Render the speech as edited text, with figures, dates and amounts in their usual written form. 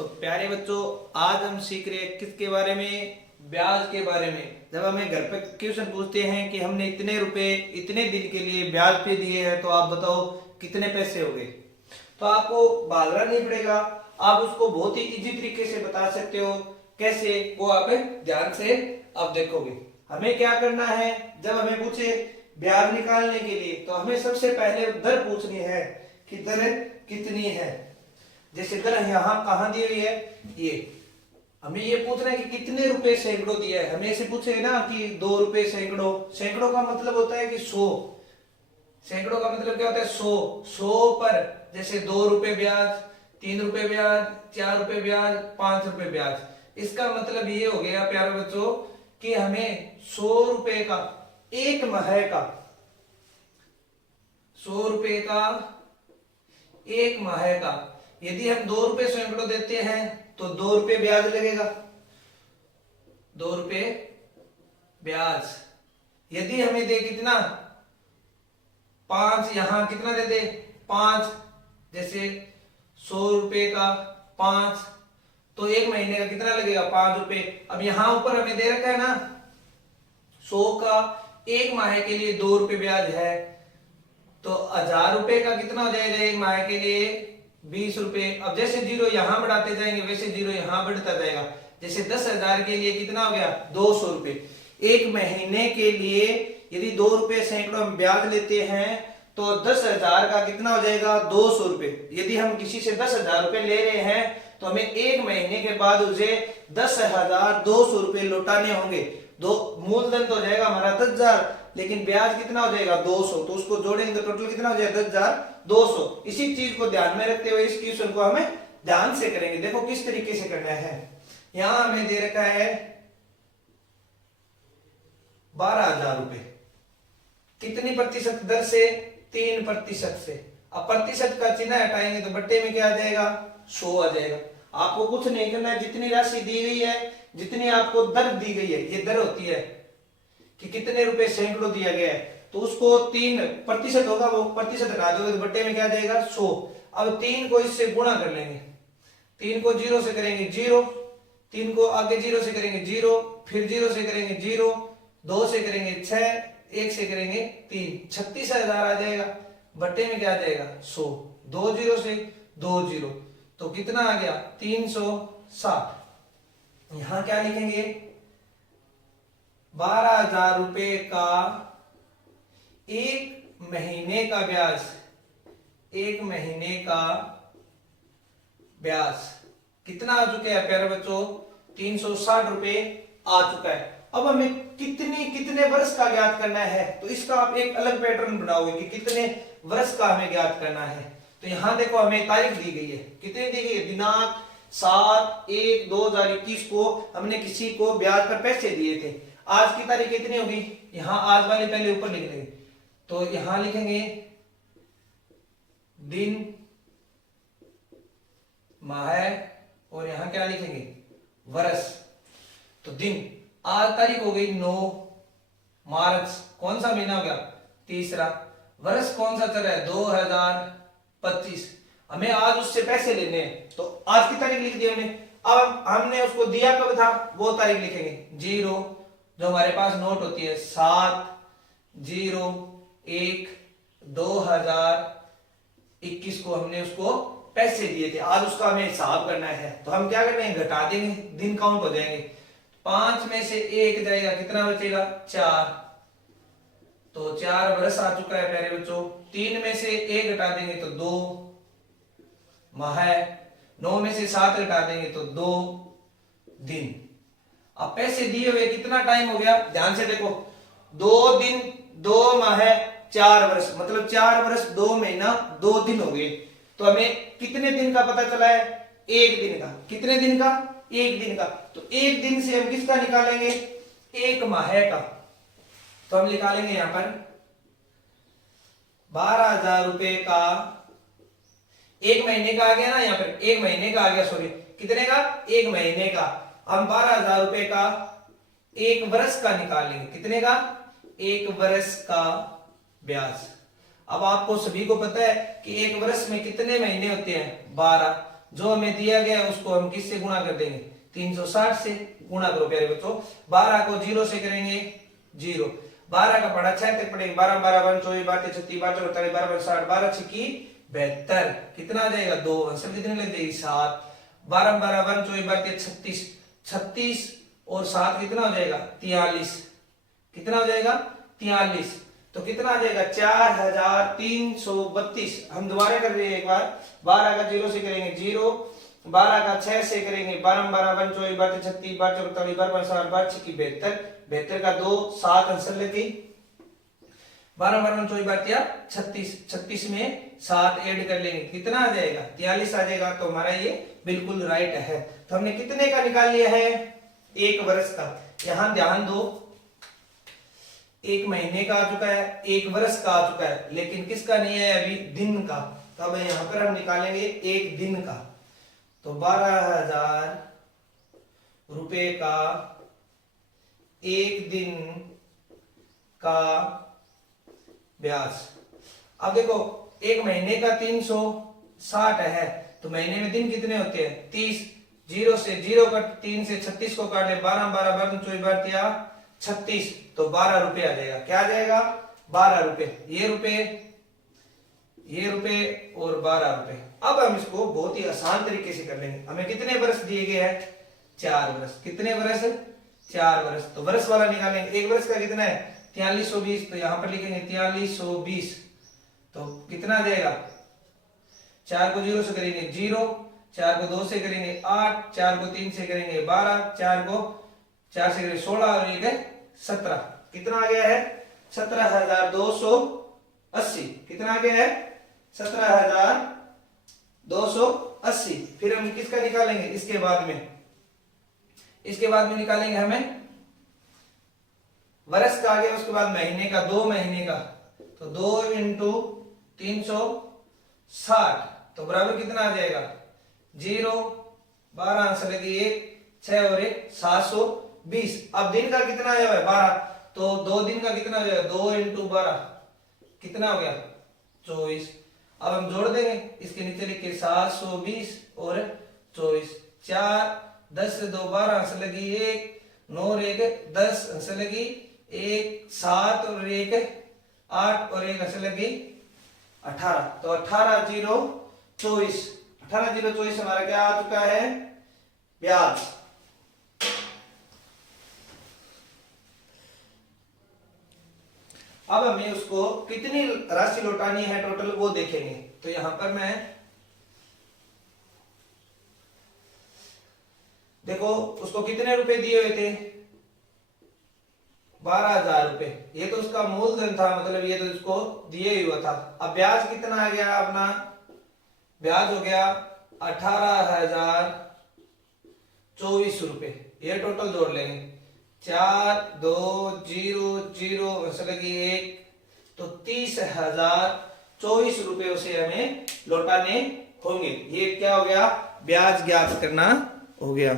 तो प्यारे बच्चों, आज हम सीख रहे हैं किसके बारे में? ब्याज के बारे में। जब हमें घर पे क्वेश्चन पूछते हैं कि हमने इतने रुपए इतने दिन के लिए ब्याज पे दिए हैं, तो आप बताओ कितने पैसे हो गए। तो आपको भागना नहीं पड़ेगा, आप उसको बहुत ही इजी तरीके से बता सकते हो। कैसे, वो आप ध्यान से अब देखोगे। हमें क्या करना है, जब हमें पूछे ब्याज निकालने के लिए, तो हमें सबसे पहले दर पूछनी है कि दर कितनी है। जैसे दर यहाँ कहाँ दी हुई है, ये हमें ये पूछना है कि कितने रुपए सैकड़ों दिया है। हमें ऐसे पूछे ना कि 2 रुपए सैकड़ों। सैकड़ों का मतलब होता है कि 100। सैकड़ों का मतलब क्या होता है? 100 पर जैसे 2 रुपए ब्याज, 3 रुपए ब्याज, 4 रुपए ब्याज, 5 रुपए ब्याज। इसका मतलब ये हो गया प्यारे बच्चों कि हमें 100 रुपए का एक माह का, 100 रुपए का एक माह का, यदि हम 2 रुपए सैकड़ों देते हैं तो 2 रुपए ब्याज लगेगा। 2 रुपए ब्याज। यदि हमें दे कितना, 5, यहां कितना दे दे 5, जैसे 100 रुपए का 5, तो एक महीने का कितना लगेगा? 5 रुपए। अब यहां ऊपर हमें दे रखा है ना 100 का एक माह के लिए 2 रुपए ब्याज है, तो 1000 रुपए का कितना हो जाएगा एक माह के लिए? 20 रुपए। अब जैसे जीरो यहां बढ़ाते जाएंगे वैसे जीरो यहां बढ़ता जाएगा। जैसे 10,000 के लिए कितना हो गया? 200 रुपए। एक महीने के लिए यदि 2 रुपए सैकड़ों हम ब्याज लेते हैं तो 10,000 का कितना हो जाएगा? 200 रुपए। यदि हम किसी से 10,000 रुपए ले रहे हैं तो हमें एक महीने के बाद उसे 10,200 रुपए लौटाने होंगे। दो मूलधन तो हो जाएगा हमारा 10,000, लेकिन ब्याज कितना हो जाएगा? 200। तो उसको जोड़ेंगे तो टोटल कितना हो जाएगा? 10,200। इसी चीज को ध्यान में रखते हुए इस क्वेश्चन को हमें ध्यान से करेंगे। देखो किस तरीके से करना है। यहां हमें दे रखा है 12,000 रुपए। कितनी प्रतिशत दर से? 3% से। अब प्रतिशत का चिन्ह हटाएंगे तो बट्टे में क्या आ जाएगा? 100 आ जाएगा। आपको कुछ नहीं करना है, जितनी राशि दी गई है, जितनी आपको दर दी गई है, ये दर होती है कि कितने रुपए सैकड़ों दिया गया है, तो उसको 3% होगा, वो प्रतिशत हटा दोगे तो बट्टे में क्या आ जाएगा? 100। अब 3 को इससे गुणा कर लेंगे। 3 को 0 से करेंगे 0, 3 को आगे 0 से करेंगे 0, फिर 0 से करेंगे 0, 2 से करेंगे 6, 1 से करेंगे 3, 36,000 आ जाएगा। बट्टे में क्या आ जाएगा? 100। 2 0 से 2 0, तो कितना आ गया? 360। यहां क्या लिखेंगे? 12,000 रुपए का एक महीने का ब्याज, एक महीने का ब्याज कितना आ चुका है प्यारे बच्चों? 360 रुपए आ चुका है। अब हमें कितने वर्ष का ज्ञात करना है, तो इसका आप एक अलग पैटर्न बनाओगे कि कितने वर्ष का हमें ज्ञात करना है। तो यहां देखो हमें तारीख दी गई है। कितनी दी गई है? दिनांक 7/1/2021 को हमने किसी को ब्याज पर पैसे दिए थे। आज की तारीख कितनी होगी? यहां आज वाले पहले ऊपर लिख लेंगे, तो यहां लिखेंगे दिन, माह, और यहां क्या लिखेंगे? वर्ष। तो दिन, आज तारीख हो गई 9 मार्च। कौन सा महीना हो गया? तीसरा। वर्ष कौन सा चल रहा है? 2025। हमें आज उससे पैसे लेने हैं, तो आज की तारीख लिख दी हमने। अब हमने उसको दिया कब था, वो तारीख लिखेंगे। 0, जो हमारे पास नोट होती है, 7/01/2021 को हमने उसको पैसे दिए थे। आज उसका हमें हिसाब करना है, तो हम क्या करेंगे? घटा देंगे, दिन काउंट हो जाएंगे। 5 में से 1 जाएगा, कितना बचेगा? 4। तो 4 वर्ष आ चुका है प्यारे बच्चों। 3 में से 1 घटा देंगे तो 2 माह। 9 में से 7 घटा देंगे तो 2 दिन। अब पैसे दिए हुए कितना टाइम हो गया? ध्यान से देखो, 2 दिन 2 माह 4 वर्ष, मतलब 4 वर्ष 2 महीना 2 दिन हो गए। तो हमें कितने दिन का पता चला है? 1 दिन का। कितने दिन का? 1 दिन का। तो 1 दिन से हम किसका निकालेंगे? एक माह का। तो हम निकालेंगे यहां पर 12,000 रुपए का एक महीने का आ गया ना, यहां पर एक महीने का आ गया, सॉरी, कितने का? 1 महीने का। हम 12,000 रुपए का एक वर्ष का निकालेंगे। कितने का? 1 वर्ष का ब्याज। अब आपको सभी को पता है कि एक वर्ष में कितने महीने होते हैं? 12। जो हमें दिया गया उसको हम किससे गुणा कर देंगे, 360 से गुणा करो प्यारे बच्चों। 12 को 0 से करेंगे 0, 12 का पढ़ा 6 तक पढ़ेंगे, 12 12 1 24 12 36 12 48 12 60 12 छिकी 72, कितना आ जाएगा 2, आंसर कितने लग जाएगी 7, 12 12 1 24 12 36 36 और 7 कितना हो जाएगा 43, कितना हो जाएगा 43, तो कितना आ जाएगा 4332। हम दोबारा कर रहे हैं एक बार, 12 का 0 से करेंगे 0, 12 का 6 से करेंगे 12 12 1 24 12 36 12 48 12 60 12 छिकी 72, 72 का 2 7 आंसर लेती, 12 12 24 12 36, 36 में 7 ऐड कर लेंगे, कितना आ जाएगा 43 आ जाएगा। तो हमारा ये बिल्कुल राइट है। तो हमने कितने का निकाल लिया है, 1 वर्ष का। यहां ध्यान दो, 1 महीने का आ चुका है, 1 वर्ष का आ चुका है, लेकिन किसका नहीं है अभी, दिन का। तो अब यहां पर हम निकालेंगे 1 दिन का। तो 12,000 रुपए का 1 दिन का ब्याज। अब देखो 1 महीने का 360 है, तो महीने में दिन कितने होते हैं 30, 0 से 0 का 3 से 36 को काट ले, 12 12 12 24 12 36, तो 12 रुपए आ जाएगा। क्या आ जाएगा 12 रुपए, ये रुपए और 12 रुपए। अब हम इसको बहुत ही आसान तरीके से कर लेंगे। हमें कितने वर्ष दिए गए हैं, 4 वर्ष। कितने वर्ष, 4 वर्ष। तो वर्ष वाला निकालेंगे, 1 वर्ष का कितना है 4320, तो यहां पर लिखेंगे 4320, तो कितना आ जाएगा, 4 को 0 से करेंगे 0, 4 को 2 से करेंगे 8, 4 को 3 से करेंगे 12, 4 को 4 से करेंगे 16 और 1 है 17, कितना आ गया है 17,280, कितना आ गया है 17,280। फिर हम किसका निकालेंगे, इसके बाद में निकालेंगे हमें वर्ष का आ गया, उसके बाद महीने का, 2 महीने का, तो 2 इंटू 360, तो बराबर कितना आ जाएगा 0, 12 आंसर लगी 1, 6 और 1 720। अब दिन का कितना आया है 12, तो 2 दिन का कितना हो जाएगा 2 इंटू 12, कितना हो गया 24। अब हम जोड़ देंगे, इसके नीचे लिखे 720 और 24, 4 10 से 2 12 आंसर लगी 1, 9 और 1 10 आंसर लगी 1, 7 और 1 8 और 1 आंसर लगी 18, तो 18,024, 18,024 हमारा क्या आ चुका है ब्याज। अब हमें उसको कितनी राशि लौटानी है टोटल वो देखेंगे। तो यहां पर मैं देखो उसको कितने रुपए दिए हुए थे 12,000 रुपए, ये तो उसका मूलधन था, मतलब ये तो उसको दिए हुआ था। अब ब्याज कितना आ गया अपना, ब्याज हो गया 18,024 रुपए, ये टोटल जोड़ लेंगे 4 2 0 0 ऐसे लगी 1, तो 30,024 रुपए उसे हमें लौटाने होंगे। ये क्या हो गया ब्याज ज्ञात करना हो गया।